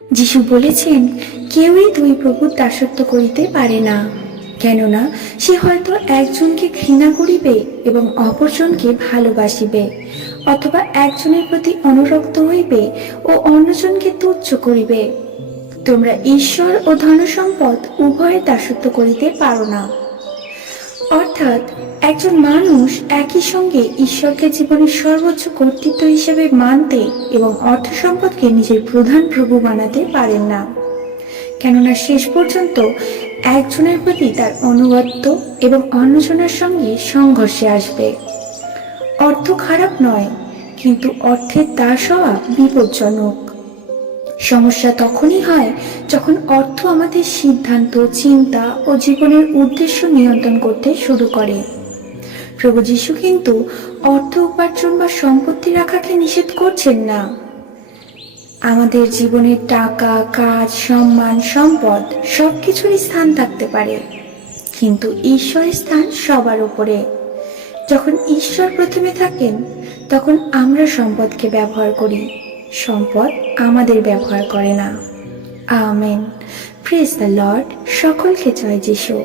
যিশু বলেছেন, কেউই দুই প্রভুর দাসত্ব করিতে পারে না, কেননা সে হয়তো একজনকে ঘৃণা করিবে এবং অপরজনকে ভালোবাসিবে, অথবা একজনের প্রতি অনুরক্ত হইবে ও অন্যজনকে তুচ্ছ করিবে। তোমরা ঈশ্বর ও ধনসম্পদ উভয়ের দাসত্ব করিতে পারো না। অর্থাৎ একজন মানুষ একই সঙ্গে ঈশ্বরকে জীবনের সর্বোচ্চ কর্তৃত্ব হিসেবে মানতে এবং অর্থ সম্পদকে নিজের প্রধান প্রভু বানাতে পারেন না, কেননা শেষ পর্যন্ত একজনের প্রতি তার অনুগত্য এবং অন্যজনের সঙ্গে সংঘর্ষে আসবে। অর্থ খারাপ নয়, কিন্তু অর্থের দাস হওয়া বিপজ্জনক। সমস্যা তখনই হয় যখন অর্থ আমাদের সিদ্ধান্ত, চিন্তা ও জীবনের উদ্দেশ্য নিয়ন্ত্রণ করতে শুরু করে। প্রভু যীশু কিন্তু অর্থ উপার্জন বা সম্পত্তি রাখাকে নিষেধ করছেন না। আমাদের জীবনের টাকা, কাজ, সম্মান, সম্পদ সবকিছুরই স্থান থাকতে পারে, কিন্তু ঈশ্বরের স্থান সবার উপরে। যখন ঈশ্বর প্রথমে থাকেন, তখন আমরা সম্পদকে ব্যবহার করি, সম্পদ আমাদের ব্যবহার করে না। আমেন। Praise the lord. সকলকে জয় যিশু।